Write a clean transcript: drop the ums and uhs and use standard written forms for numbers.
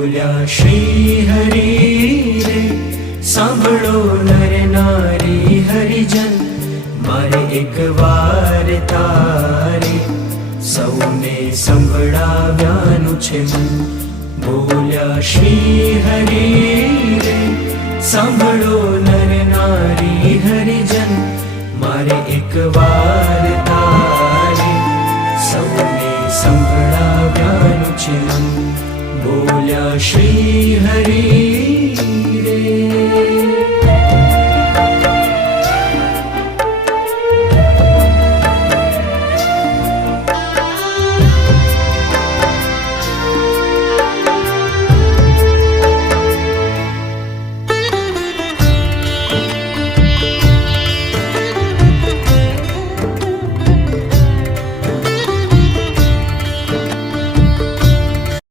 બોલ્યા શ્રી હરિ રે, સાંભળો નર નારી હરિજન, મારે એક વાર તારે સૌને સંભળાવ્યાનું છે મન. બોલ્યા શ્રી હરિ રે, સાંભળો નર નારી હરિજન, મારે એક વાર તારે સૌને સંભળાવ્યાનું છે મન. બોલ્યા શ્રી હરિ રે.